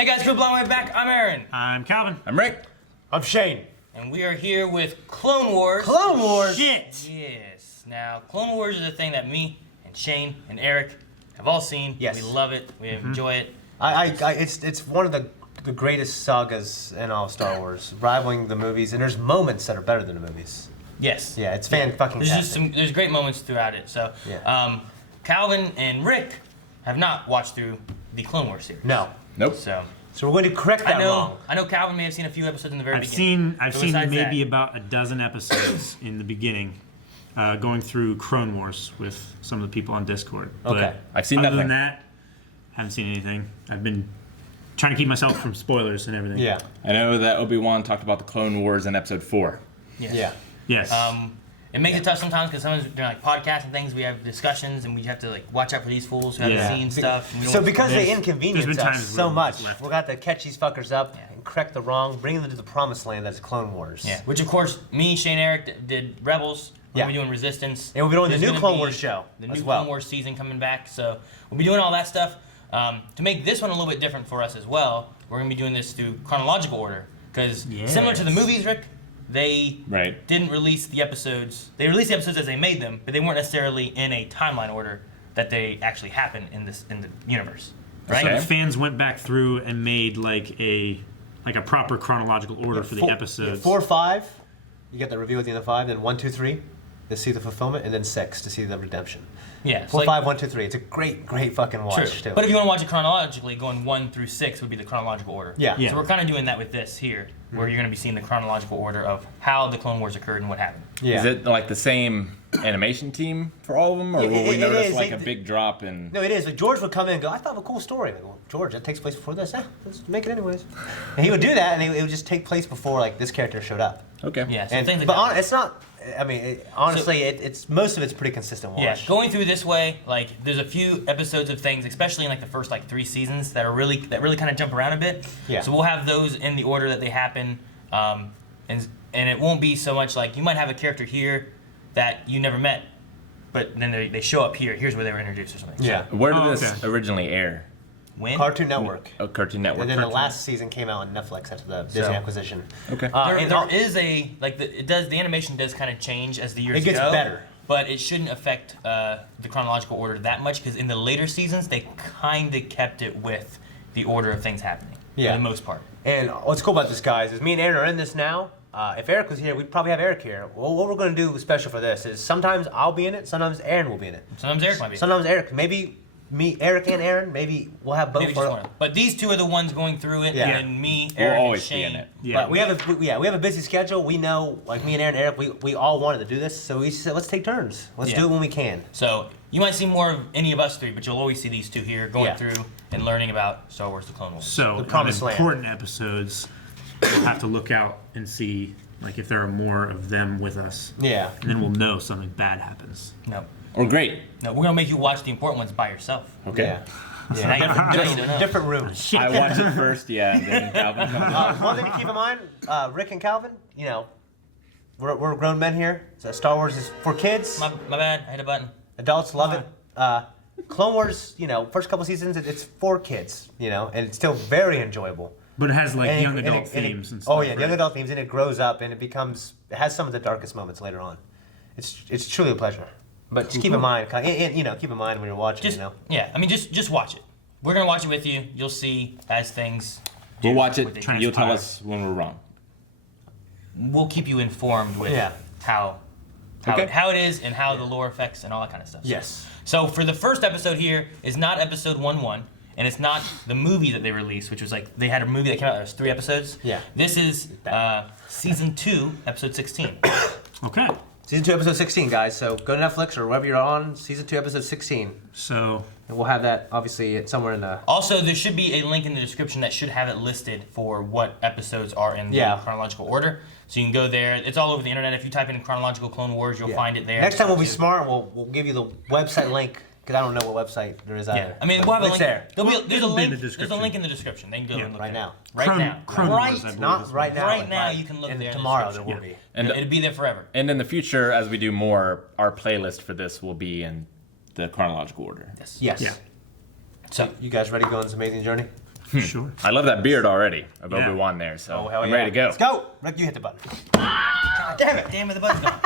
Hey guys, Cool Blonde Way back. I'm Aaron. I'm Calvin. I'm Rick. I'm Shane. And we are here with Clone Wars. Clone Wars? Shit! Yes. Now, Clone Wars is a thing that me and Shane and Eric have all seen. Yes. We love it. We enjoy it. It's one of the greatest sagas in all of Star Wars, rivaling the movies, and there's moments that are better than the movies. Yes. Yeah, it's fan-fucking-tastic. There's great moments throughout it. So, Yeah. Calvin and Rick have not watched through the Clone Wars series. No. Nope. So we're going to correct that wrong. I know Calvin may have seen a few episodes in the very beginning. I've seen maybe about a dozen episodes in the beginning, going through Clone Wars with some of the people on Discord. Okay. But I've seen other nothing. than that, haven't seen anything. I've been trying to keep myself from spoilers and everything. Yeah. I know that Obi-Wan talked about the Clone Wars in episode 4. Yes. Yeah. Yes. It makes it tough sometimes because sometimes during like podcasts and things we have discussions and we have to like watch out for these fools who haven't Yeah. seen stuff. And we So don't- because they There's inconvenience been us times so where much, it's left. we're going to catch these fuckers up and correct the wrong, bring them to the promised land that's Clone Wars. Yeah, which of course me, Shane, Eric did Rebels. We're gonna be doing Resistance. And we'll be doing the There's new gonna Clone be Wars show the as new well. Clone Wars season coming back. So we'll be doing all that stuff. To make this one a little bit different for us as well, we're gonna be doing this through chronological order because similar to the movies, Rick, they didn't release the episodes. They released the episodes as they made them, but they weren't necessarily in a timeline order that they actually happen in the universe. Right? So the fans went back through and made like a proper chronological order for the episodes. 4, 5, you get the reveal at the end of 5, then 1, 2, 3 to see the fulfillment, and then 6 to see the redemption. Yeah. 4, so 5, 1, 2, 3. It's a great fucking watch too. But if you want to watch it chronologically, going 1 through 6 would be the chronological order. Yeah. So we're kind of doing that with this here, where you're going to be seeing the chronological order of how the Clone Wars occurred and what happened. Yeah. Is it like the same animation team for all of them, or will we it notice is. like a big drop in? No, it is. Like George would come in and go, I thought of a cool story. And I go, George, that takes place before this. Let's make it anyways. And he would do that, and it would just take place before like this character showed up. Okay. Yeah. So And, things like but that. it's not. I mean, honestly, it's most of it's pretty consistent watch. Yeah, going through this way, like there's a few episodes of things, especially in like the first like 3 seasons, that really kind of jump around a bit. Yeah. So we'll have those in the order that they happen, and it won't be so much like you might have a character here that you never met, but then they show up here. Here's where they were introduced or something. Yeah. Where did this originally air? When? Cartoon Network. Oh, Cartoon Network. And then the last season came out on Netflix after the Disney acquisition. Okay. There is a like the animation does kind of change as the years go. It gets better. But it shouldn't affect the chronological order that much because in the later seasons they kind of kept it with the order of things happening. Yeah. For the most part. And what's cool about this, guys, is me and Aaron are in this now. If Eric was here, we'd probably have Eric here. Well, what we're going to do special for this is sometimes I'll be in it, sometimes Aaron will be in it. Sometimes Eric might be. Sometimes Eric, maybe me, Eric and Aaron, maybe we'll have both. Maybe just one. But these two are the ones going through it, Yeah. and then me, We'll Eric, and always be Shane. in it. Yeah. But we have a busy schedule. We know, like me and Aaron and Eric, we all wanted to do this, so we said let's take turns. Let's do it when we can. So you might see more of any of us three, but you'll always see these two here going Yeah. through and learning about Star Wars: The Clone Wars. So The on Promised Land. important episodes, we'll have to look out and see like if there are more of them with us, Yeah. and then we'll know something bad happens. No, Or great. no, we're gonna make you watch the important ones by yourself. Okay. Yeah. So now you don't know. Different rooms. I watched it first, yeah, and then Calvin comes in. One thing to keep in mind, Rick and Calvin, you know, we're grown men here. So Star Wars is for kids. My bad, I hit a button. Adults love it. Clone Wars, you know, first couple seasons, it's for kids, you know, and it's still very enjoyable. But it has like And young it- adult and it- themes and stuff. Oh yeah, right? young adult themes, and it grows up and it has some of the darkest moments later on. It's truly a pleasure. But just keep in mind, you know, keep in mind when you're watching, Just you know. yeah, I mean just watch it. We're gonna watch it with you. You'll see as things. We'll watch what they it. do. You'll tell us when we're wrong. We'll keep you informed with how it is and how the lore affects and all that kind of stuff. Yes. So for the first episode here is not episode 1-1, and it's not the movie that they released, which was like they had a movie that came out. There was 3 episodes. Yeah. This is season 2, episode 16. Okay. Season 2, episode 16, guys. So go to Netflix or wherever you're on, season 2, episode 16. So And we'll have that, obviously, somewhere in the... Also, there should be a link in the description that should have it listed for what episodes are in the chronological order. So you can go there. It's all over the internet. If you type in chronological Clone Wars, you'll find it there. Next time we'll be smart. We'll give you the website link, because I don't know what website there is either. Yeah, I mean, we'll have a It's link. there. There's a It'll be in link. the There's a description. link in the description. They can go and look Right there. now. Right now. Clone Right. Wars, I believe Not is right now. Right but now, you can look and there in the tomorrow there description. will be. And It'll be there forever. And in the future, as we do more, our playlist for this will be in the chronological order. Yes. Yeah. So You guys ready to go on this amazing journey? Sure. I love that beard already of Yeah. Obi-Wan there, so hell I'm yeah. ready to go. Let's go. Rick, you hit the button. God damn it! Damn it, the button's gone.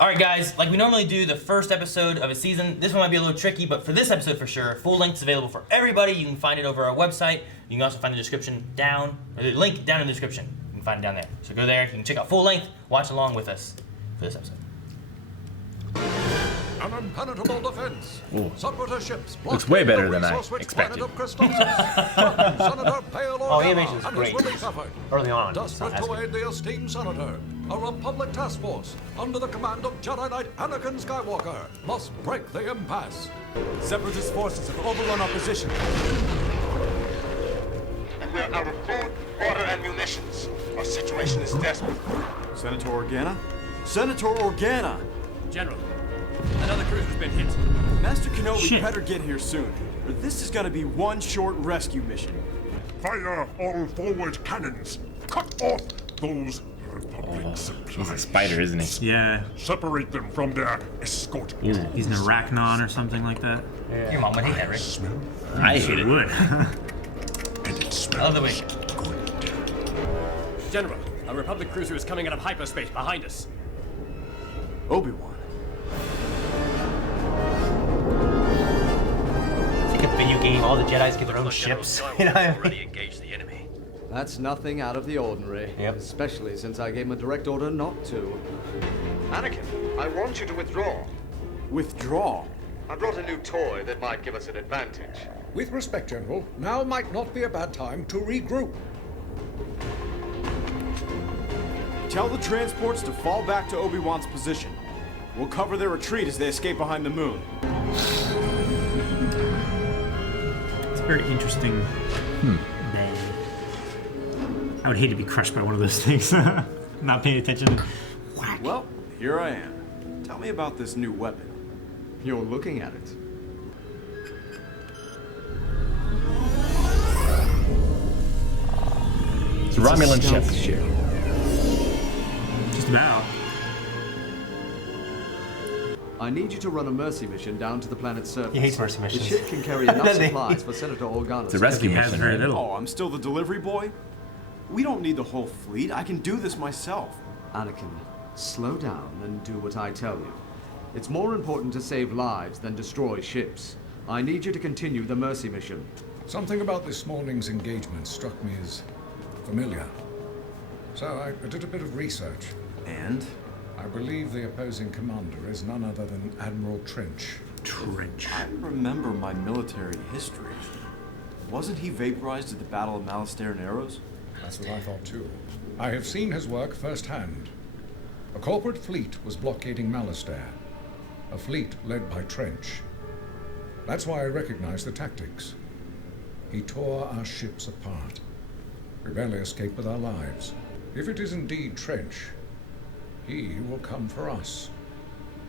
All right, guys. Like we normally do, the first episode of a season. This one might be a little tricky, but for this episode, for sure, full length is available for everybody. You can find it over our website. You can also find the description down, or the link down in the description. You can find it down there. So go there. You can check out full length. Watch along with us for this episode. An impenetrable defense. Ooh. Separatist ships Looks way better blockade than the I resource-rich expected. planet of Christophsis, threatening Senator Pale Oh, the Organa animation's and great. his relief effort. Early on. Desperate That's to good. aid the esteemed senator, a Republic task force under the command of Jedi Knight Anakin Skywalker must break the impasse. Separatist forces have overrun our position. And we're out of food, water, and munitions. Our situation is desperate. Senator Organa? Senator Organa! General, another cruiser's been hit. Master Kenobi Shit. better get here soon, or this is gonna be one short rescue mission. Fire all forward cannons. Cut off those Republic He's a supplies. spider, isn't he? Yeah. Separate them from their escort. He's an arachnon or something like that. Your mom would hate that, Rick. Smell I hate it. Would. and it I smells love the way. General, a Republic cruiser is coming out of hyperspace behind us. Obi-Wan. It's like a video game. All the Jedis get their own ships. You know what I mean? engaged the enemy. That's nothing out of the ordinary. Yep. Especially since I gave him a direct order not to. Anakin, I want you to withdraw. Withdraw. I brought a new toy that might give us an advantage. With respect, General, now might not be a bad time to regroup. Tell the transports to fall back to Obi-Wan's position. We'll cover their retreat as they escape behind the moon. It's very interesting. Bang. I would hate to be crushed by one of those things. Not paying attention. Whack. Well, here I am. Tell me about this new weapon. You're looking at it. It's a Romulan ship. Stealth ship. Just about. I need you to run a mercy mission down to the planet's surface. He hates mercy The missions. ship can carry enough Doesn't he? supplies for Senator Organa's. It's a rescue He has mission. very right? little. Oh, I'm still the delivery boy? We don't need the whole fleet. I can do this myself. Anakin, slow down and do what I tell you. It's more important to save lives than destroy ships. I need you to continue the mercy mission. Something about this morning's engagement struck me as familiar. So I did a bit of research. And? I believe the opposing commander is none other than Admiral Trench. Trench. I remember my military history. Wasn't he vaporized at the Battle of Malastare and Arrows? That's what I thought too. I have seen his work firsthand. A corporate fleet was blockading Malastare. A fleet led by Trench. That's why I recognize the tactics. He tore our ships apart. We barely escaped with our lives. If it is indeed Trench, he will come for us.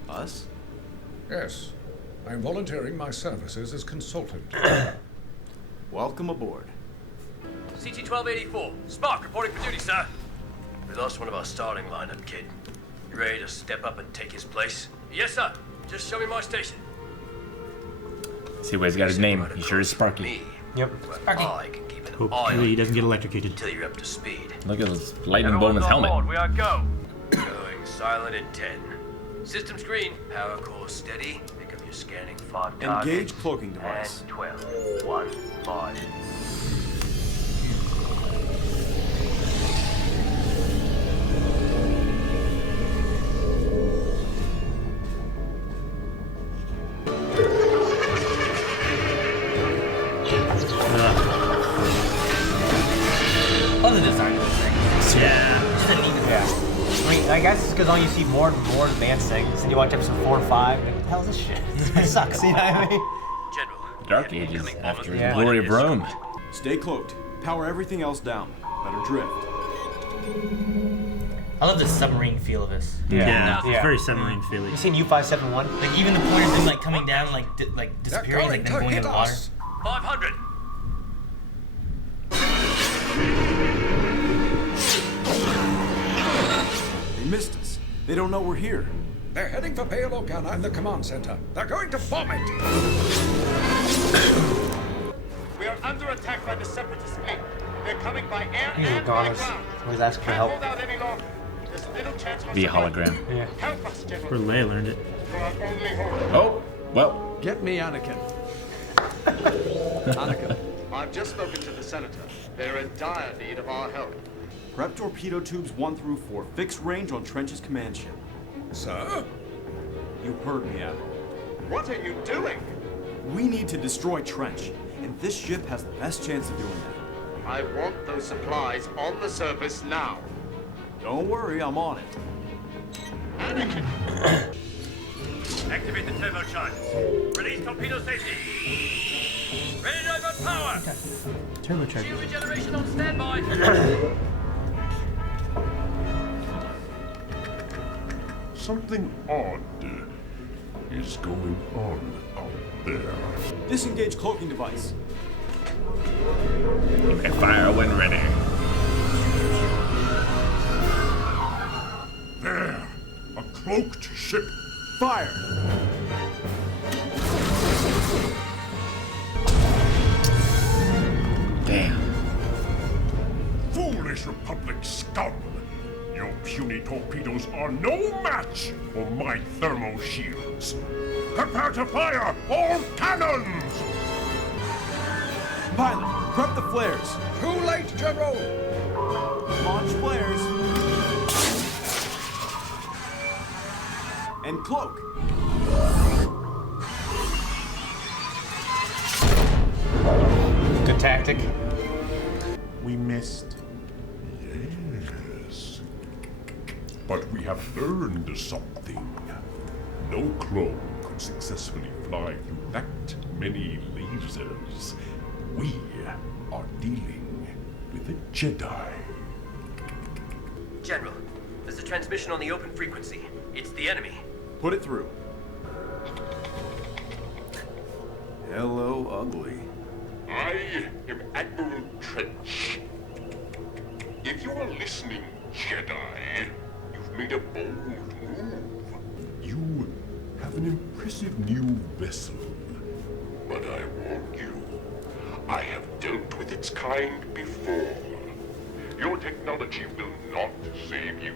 Us? Yes, I am volunteering my services as consultant. Welcome aboard. CT-1284, Spark reporting for duty, sir. We lost one of our starting lineup, kid. You ready to step up and take his place? Yes, sir. Just show me my station. See where he's got his name. He sure is Sparky. Yep. I can keep an eye Hopefully on he you doesn't get electrocuted. until you're up to speed. Look at this lightning bolt in his helmet. We are go. Going silent at 10. System screen. Power core steady. Pick up your scanning fog target. Engage cloaking device. And 12. 1, 5. Love the design of this thing. Yeah. It's just a neat Yeah. I mean, I guess it's because on you see more and more advanced things, and you watch episode 4 and 5, and what the hell is this shit? It sucks, you know what I mean? General. Dark Ages after Yeah. the glory of Rome. Stay cloaked. Power everything else down. Better drift. I love the submarine feel of this. Yeah. It's Yeah. very submarine feeling. You seen U571? Like even the point of them like coming down, like disappearing, like them going in the water. 500. They missed us. They don't know we're here. They're heading for Pale Organa and the command center. They're going to bomb it. We are under attack by the Separatist fleet. They're coming by air He's and by regardless. ground. Always asking for help. Can't hold out any longer. There's little chance for Via survival. hologram. Yeah. Help us, General. Where Leia learned it. You're our only hope. Oh, well. Get me Anakin. Anakin, I've just spoken to the Senator. They're in dire need of our help. Prep torpedo tubes 1 through 4. Fixed range on Trench's command ship. Sir? You heard me, Admiral. What are you doing? We need to destroy Trench, and this ship has the best chance of doing that. I want those supplies on the surface now. Don't worry, I'm on it. Anakin! Activate the turbochargers. Release torpedo safety. Ready to divert power. Turbocharger. Shield regeneration on standby. Something odd is going on out there. Disengage cloaking device. You may fire when ready. There! A cloaked ship. Fire! Damn. Foolish Republic scum! Your puny torpedoes are no match for my thermal shields. Prepare to fire all cannons! Pilot, prep the flares. Too late, General! Launch flares. And cloak. Good tactic. We missed. Yes. But we have learned something. No clone could successfully fly through that many lasers. We are dealing with a Jedi. General, there's a transmission on the open frequency. It's the enemy. Put it through. Hello, ugly. I am Admiral Trench. If you are listening, Jedi, you've made a bold move. You have an impressive new vessel. But I warn you, I have dealt with its kind before. Your technology will not save you,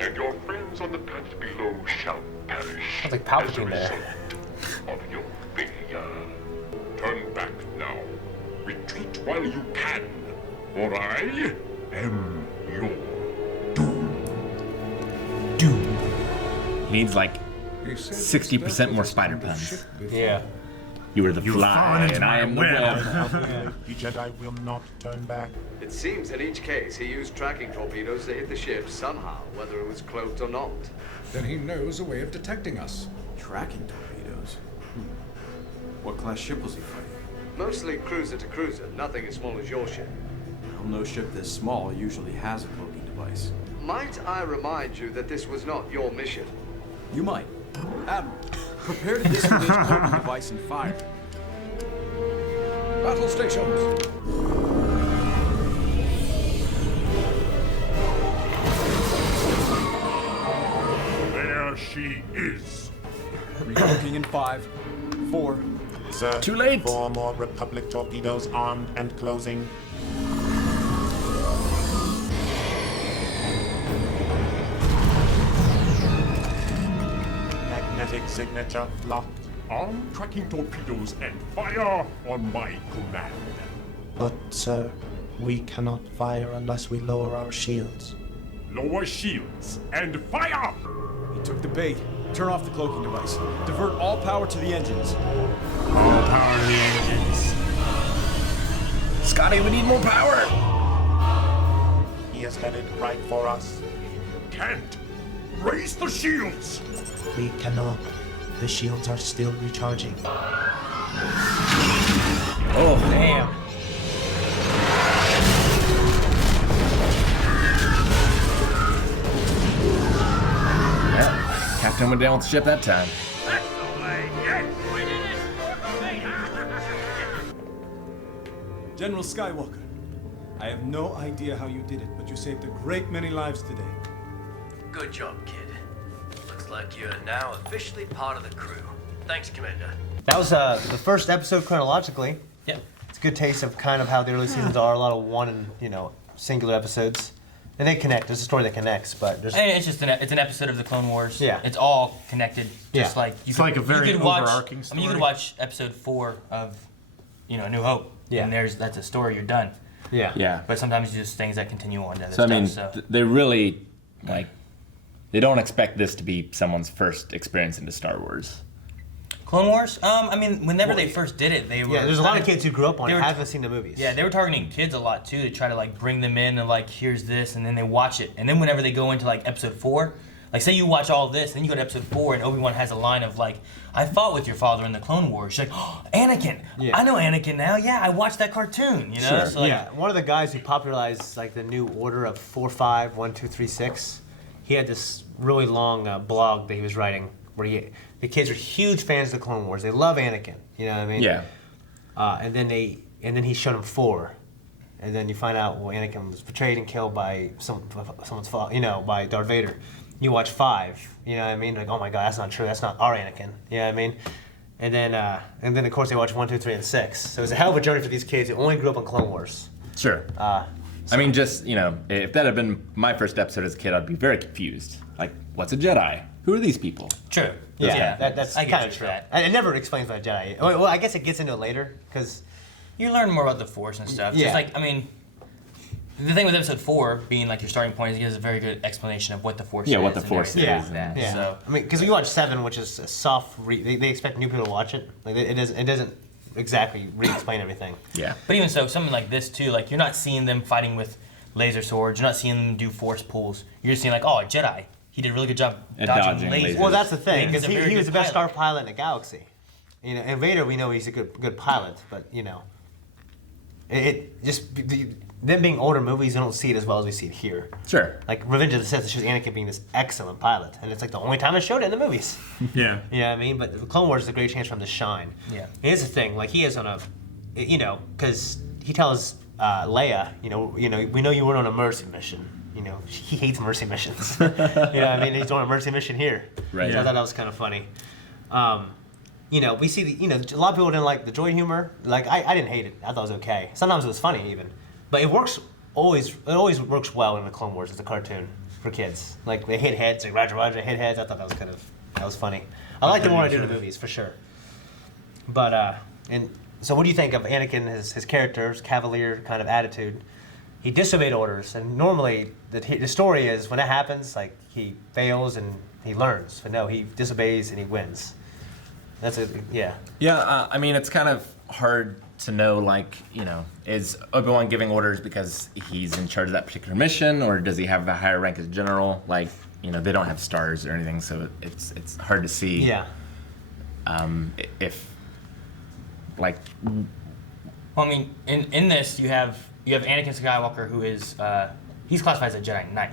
and your friends on the planet below shall perish Sounds like as a Palpatine there. result of your failure. Turn back now. Retreat while you can, for I am your He needs like He said 60% more this spider vessel was on the puns. ship before. Yeah. You were the You've fly, fallen into and I my am the web. web. The Jedi will not turn back. It seems in each case he used tracking torpedoes to hit the ship somehow, whether it was cloaked or not. Then he knows a way of detecting us. Tracking torpedoes. What class ship was he fighting? Mostly cruiser to cruiser, nothing as small as your ship. Well, no ship this small usually has a cloaking device. Might I remind you that this was not your mission? You might. Admiral, prepare to disengage cloaking device and fire. Battle stations! There she is. Recloaking in 5, 4. Sir, Too late. 4 more Republic torpedoes armed and closing. Magnetic signature locked. Arm tracking torpedoes and fire on my command. But, sir, we cannot fire unless we lower our shields. Lower shields and fire! He took the bait. Turn off the cloaking device. Divert all power to the engines. All power to the engines. Scotty, we need more power! He is headed right for us. Can't! Raise the shields! We cannot. The shields are still recharging. Oh, Damn. yeah. Captain went down with the ship that time. That's the way. Yes, we did it. General Skywalker, I have no idea how you did it, but you saved a great many lives today. Good job, kid. Looks like you're now officially part of the crew. Thanks, Commander. That was the first episode chronologically. Yep. It's good taste of kind of how the early seasons are. A lot of one and singular episodes, and they connect. There's a story that connects, but there's. And it's just it's an episode of the Clone Wars. Yeah. It's all connected. Just Yeah. like It's like a very overarching story. I mean, you could watch episode 4 of, A New Hope. Yeah. And that's a story. You're done. Yeah. Yeah. But sometimes it's just things that continue on to other So I stuff. mean, they really they don't expect this to be someone's first experience into Star Wars. Clone Wars? I mean, whenever they first did it, they were. Yeah, there's a lot of kids who grew up on they it, were- haven't seen the movies. Yeah, they were targeting kids a lot too to try to bring them in and here's this, and then they watch it, and then whenever they go into episode 4, say you watch all this, then you go to episode 4, and Obi-Wan has a line of "I fought with your father in the Clone Wars." She's like, "Oh, Anakin! Yeah. I know Anakin now. Yeah, I watched that cartoon." Sure. So, Yeah, one of the guys who popularized the new order of 4, 5, 1, 2, 3, 6. He had this really long blog that he was writing where the kids are huge fans of the Clone Wars. They love Anakin. You know what I mean? Yeah. And then he showed them 4, and then you find out Anakin was betrayed and killed by someone's fault. By Darth Vader. You watch 5. You know what I mean? Oh my God, that's not true. That's not our Anakin. You know what I mean? And then of course they watch 1, 2, 3, and 6. So it was a hell of a journey for these kids who only grew up on Clone Wars. Sure. I mean, just, if that had been my first episode as a kid, I'd be very confused. What's a Jedi? Who are these people? True. Yeah, that's I get kind you of for true. that. And it never explains what a Jedi is. Well, I guess it gets into it later, because... You learn more about the Force and stuff. Yeah. Just the thing with episode 4 being your starting point is it gives a very good explanation of what the Force is. Yeah, what the and Force everything is. like that. Yeah. So, I mean, because you watch 7, which is a soft... they expect new people to watch it. It doesn't exactly re-explain everything. Yeah. but even so, something like this too, you're not seeing them fighting with laser swords. You're not seeing them do Force pulls. You're just seeing oh, a Jedi. He did a really good job At dodging dodging lasers. lasers. Well, that's the thing, He's because a very he was good the best pilot. star pilot in the galaxy. And Vader, we know he's a good pilot, but it just them being older movies, you don't see it as well as we see it here. Sure. Revenge of the Sith, it shows Anakin being this excellent pilot, and it's the only time it showed it in the movies. Yeah. You know what I mean? But the Clone Wars is a great chance for him to shine. Yeah. Here's the thing, he is on a, because he tells Leia, we know you were on a mercy mission. He hates mercy missions. You know what I mean? He's on a mercy mission here. Right. So I thought that was kind of funny. We see a lot of people didn't like the droid humor. I didn't hate it. I thought it was okay. Sometimes it was funny even, but it always works well in the Clone Wars as a cartoon for kids. They hit heads, Roger hit heads. I thought that was funny. I liked it more than I do in the movies for sure. But so what do you think of Anakin, his character, his cavalier kind of attitude? He disobeyed orders, and normally the story is when that happens, he fails and he learns. But no, he disobeys and he wins. Yeah. Yeah, I mean, it's kind of hard to know, is Obi-Wan giving orders because he's in charge of that particular mission, or does he have a higher rank as general? They don't have stars or anything, so it's hard to see. Yeah. If, Well, I mean, in this you have Anakin Skywalker, who is he's classified as a Jedi Knight.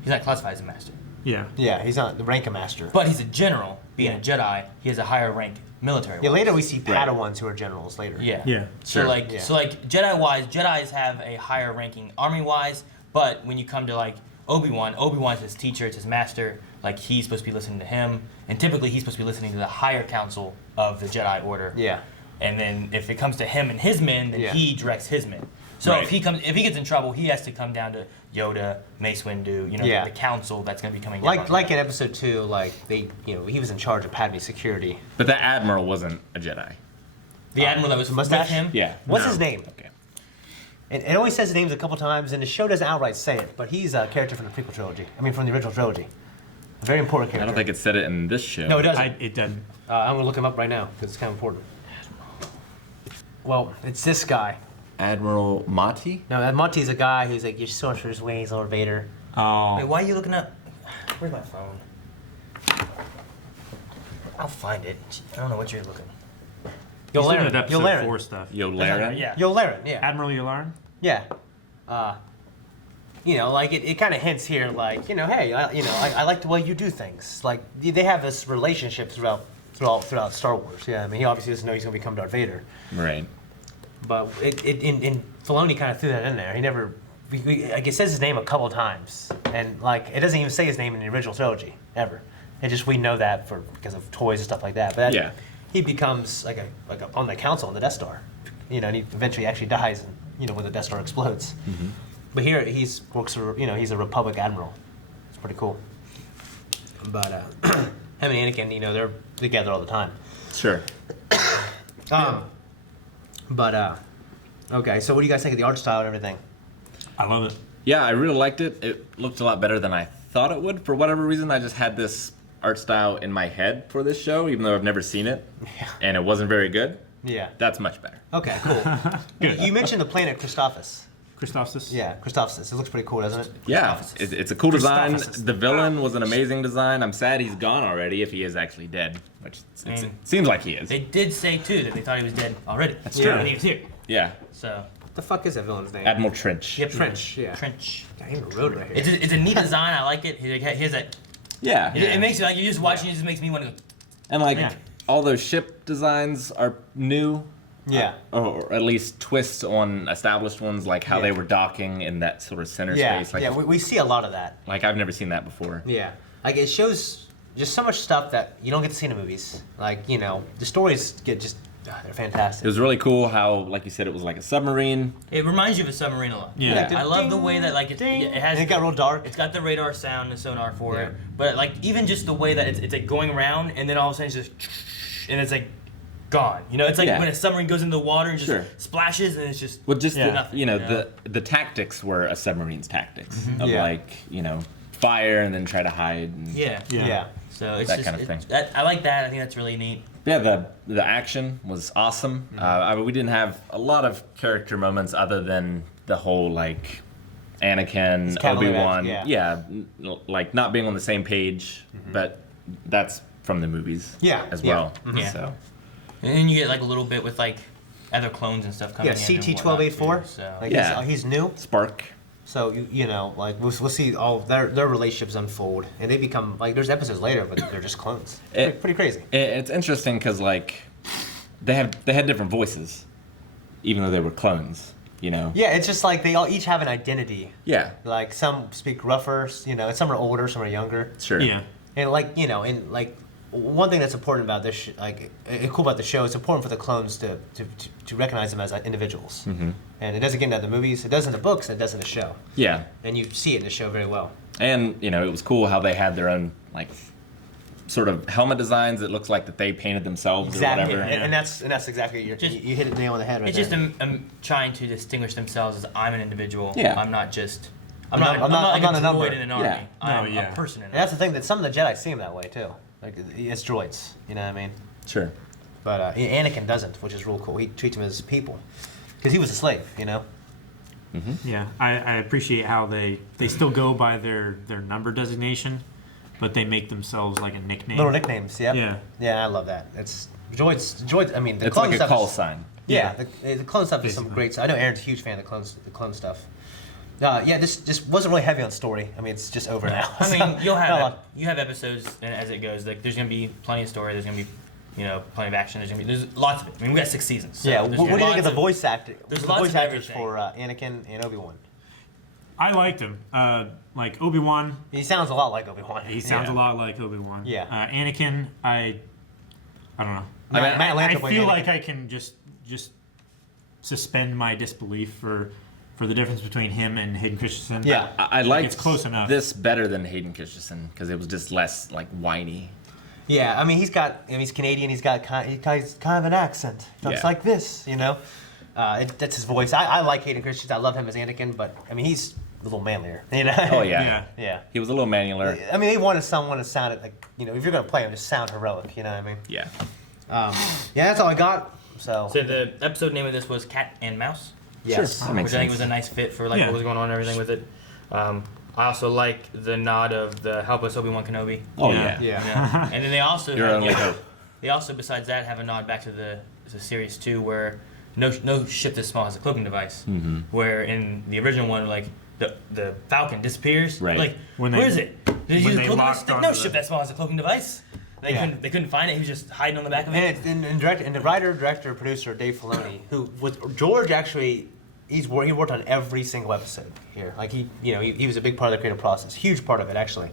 He's not classified as a Master. Yeah. Yeah, he's not the rank of master. But he's a general. Being a Jedi, he has a higher rank military. Yeah, later we see Padawans who are generals later. Yeah. Yeah. So Jedi-wise, Jedis have a higher ranking army-wise, but when you come to Obi-Wan's his teacher, it's his master. He's supposed to be listening to him, and typically he's supposed to be listening to the higher council of the Jedi Order. Yeah. And then if it comes to him and his men, then he directs his men. So Right. if he gets in trouble, he has to come down to Yoda, Mace Windu, the council that's going to be coming down. Like in episode 2, he was in charge of Padme's security. but that admiral wasn't a Jedi. The admiral that was mustache? with him. Yeah. What's No. his name? Okay. It always says his names a couple times, and the show doesn't outright say it, but he's a character from the prequel trilogy. From the original trilogy. A very important character. I don't think it said it in this show. No, it doesn't. It doesn't. I'm going to look him up right now, because it's kind of important. Well, it's this guy. Admiral Mati? No, Monty's a guy who's your sorcerer's ways, Lord Vader. Oh. Wait, why are you looking up? Where's my phone? I'll find it. I don't know what you're looking. He's looking at Yularen. episode Yularen. 4 stuff. Yolaren? Yeah. Yularen, yeah. Admiral Yularen? Yeah. It kind of hints here, hey, I like the way you do things. They have this relationship throughout Star Wars. Yeah, he obviously doesn't know he's going to become Darth Vader. Right. But in Filoni kind of threw that in there. He never, it says his name a couple times, and it doesn't even say his name in the original trilogy ever. It just we know that because of toys and stuff like that. But he becomes on the council on the Death Star. you know, and he eventually actually dies, you know, when the Death Star explodes. But here he's works for, you know, he's a Republic admiral. It's pretty cool. But him and Anakin, you know, they're together all the time. Sure. Okay, so what do you guys think of the art style and everything? I love it. Yeah, I really liked it. It looked a lot better than I thought it would. For whatever reason, I just had this art style in my head for this show, even though I've never seen it, and it wasn't very good. Yeah. That's much better. Okay, cool. You mentioned the planet Christophsis. Christophsis? Yeah, Christophsis. It looks pretty cool, doesn't it? Yeah, it's a cool design. Christophsis. The villain was an amazing design. I'm sad he's gone already, if he is actually dead, which it seems like he is. They did say too that they thought he was dead already. That's true. When he was here. Yeah. So. What the fuck is that villain's name? Admiral Trench. Yeah, Trench. Yeah. Trench. I even wrote it right here. It's a neat design. I like it. He has that. Yeah. It makes you like you're just watching. It just makes me want to go. And like all those ship designs are new. Yeah. Or at least twists on established ones, like how they were docking in that sort of center space. Like, yeah, we see a lot of that. Like I've never seen that before. Yeah. Like it shows just so much stuff that you don't get to see in the movies. Like, you know, the stories get just, they're fantastic. It was really cool how, like you said, it was like a submarine. It reminds you of a submarine a lot. Yeah. I love the way that like it has. And it got real dark. It's got the radar sound and sonar for it, but like even just the way that it's like going around and then all of a sudden it's just, and it's like gone. You know, it's like when a submarine goes into the water and just splashes and it's just nothing, you know, the tactics were a submarine's tactics of like, you know, fire and then try to hide. And Yeah. So it's that just, kind of thing. I like that. I think that's really neat. Yeah, the action was awesome. I mean, we didn't have a lot of character moments other than the whole like Anakin, Obi-Wan, like not being on the same page, but that's from the movies as well. Yeah. So. And then you get like a little bit with like other clones and stuff coming in. Yeah, CT-1284. So. Like he's new. Spark. So you know, like we'll see all their relationships unfold, and they become like there's episodes later, but they're just clones. Pretty crazy. It's interesting because like they had different voices, even though they were clones. You know. Yeah, it's just like they all each have an identity. Yeah. Like some speak rougher, you know, and some are older, some are younger. Sure. Yeah. And like you know, and like one thing that's important about this, cool about the show, it's important for the clones to recognize them as individuals. And it doesn't get into the movies, it does in the books, and it does in the show. Yeah. And you see it in the show very well. And you know, it was cool how they had their own like sort of helmet designs. It looks like that they painted themselves or whatever. And that's exactly you hit it nail on the head right It's there. just trying to distinguish themselves as I'm an individual. Yeah. I'm not just. I'm not like a a number. droid in an army. Yeah. I'm a person in an And that's the thing that some of the Jedi see him that way too. Like it's droids, you know what I mean? Sure. But Anakin doesn't, which is real cool. He treats him as people, because he was a slave, you know. Yeah, I appreciate how they still go by their number designation, but they make themselves like a nickname. Little nicknames, yeah. Yeah. Yeah, I love that. It's droids. I mean, the It's clone like a stuff call is, sign. Yeah, the clone stuff is some great. I know Aaron's a huge fan of the clone stuff. Yeah, this just wasn't really heavy on story. I mean, it's just over now. I mean, So, you have episodes, and as it goes, like there's gonna be plenty of story. There's gonna be, you know, plenty of action. There's lots of it. I mean, we got 6 seasons. So yeah. there's What do you think of the lots voice actor? There's the lots voice of actors everything. for Anakin and Obi-Wan. I liked him. Like Obi-Wan. He sounds a lot like Obi-Wan. He sounds a lot like Obi-Wan. Yeah. Anakin, I don't know. Matt I Lanter feel Anakin. like I can just suspend my disbelief for the difference between him and Hayden Christensen. Yeah. I liked it's close enough. this better than Hayden Christensen because it was just less like whiny. Yeah, I mean, he's Canadian. He's got kind of an accent. Talks like this, you know. That's his voice. I like Hayden Christensen. I love him as Anakin, but I mean, he's a little manlier. You know. Oh yeah. Yeah. He was a little manualer. I mean, they wanted someone to sound like, you know, if you're gonna play him, just sound heroic. You know what I mean? Yeah. Yeah, that's all I got. So the episode name of this was Cat and Mouse. yes. Sure. That makes Which I think sense. was a nice fit for like what was going on and everything with it. I also like the nod of the helpless Obi-Wan Kenobi. Oh yeah. Yeah. You know? And then they also Your only hope. They also, besides that, have a nod back to the series 2 where no ship this small has a cloaking device. Mm-hmm. Where in the original one, like the Falcon disappears. Right. Like When where they- is it? Did when you use a they cloaking locked device? Like, no onto ship the- that small has a cloaking device. They Yeah. couldn't find it. He was just hiding on the back of it. And the writer, director, producer Dave Filoni, who was George actually. He worked on every single episode here. Like he was a big part of the creative process, huge part of it actually.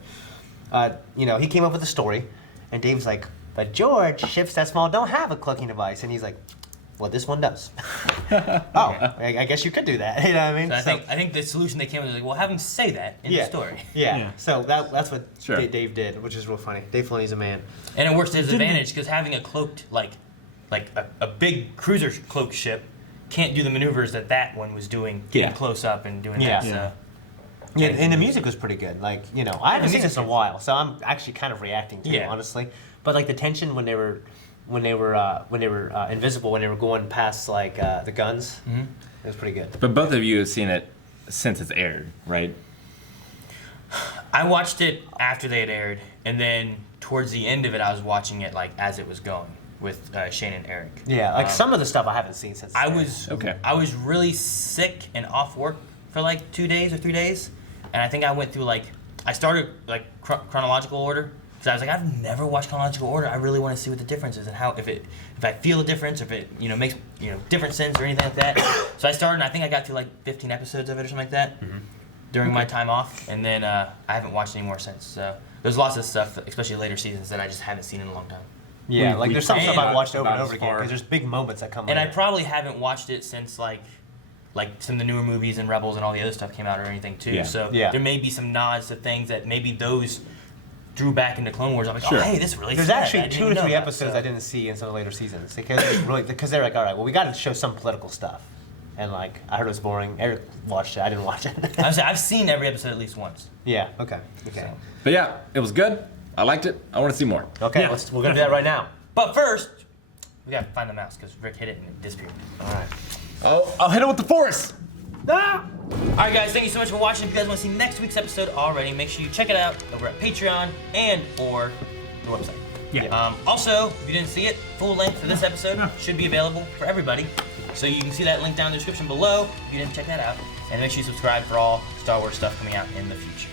He came up with the story, and Dave's like, "But George, ships that small don't have a cloaking device," and he's like, Well, this one does. I guess you could do that. You know what I mean? So I think the solution they came with is like, well, have him say that in the story. Yeah. So that's what Dave did, which is real funny. Dave Filoni's a man. And it works to his advantage because having a cloaked like a big cruiser cloaked ship can't do the maneuvers that one was doing, getting close up and doing that. So. Yeah, and the music was pretty good. Like, you know, I haven't seen this in a while, so I'm actually kind of reacting to it, honestly. But like the tension when they were invisible, when they were going past like the guns, it was pretty good. But both of you have seen it since it's aired, right? I watched it after they had aired, and then towards the end of it, I was watching it like as it was going with Shane and Eric. Yeah, like some of the stuff I haven't seen since. I was really sick and off work for like 2 days or 3 days, and I think I went through I started like chronological order. Because I was like, I've never watched chronological order. I really want to see what the difference is and how if I feel a difference, if it makes different sense or anything like that. So I started, and I think I got through like 15 episodes of it or something like that during my time off, and then I haven't watched any more since. So there's lots of stuff, especially later seasons, that I just haven't seen in a long time. Yeah, like there's some stuff I've watched over and over again because there's big moments that come. And I probably haven't watched it since like some of the newer movies and Rebels and all the other stuff came out or anything too. Yeah. So there may be some nods to things that maybe those drew back into Clone Wars. I'm like, oh, hey, this really. There's actually 2 or 3 episodes I didn't see in some of the later seasons because they're like, all right, well, we got to show some political stuff, and like I heard it was boring. Eric watched it. I didn't watch it. I've seen every episode at least once. Yeah. Okay. So. But yeah, it was good. I liked it. I want to see more. Okay. We're gonna do that right now. But first, we gotta find the mouse because Rick hit it and it disappeared. All right. Oh, I'll hit it with the Force. Ah! Alright guys, thank you so much for watching. If you guys want to see next week's episode already, make sure you check it out over at Patreon and or the website. Yeah. Also, if you didn't see it, full length for this episode should be available for everybody. So you can see that link down in the description below if you didn't check that out. And make sure you subscribe for all Star Wars stuff coming out in the future.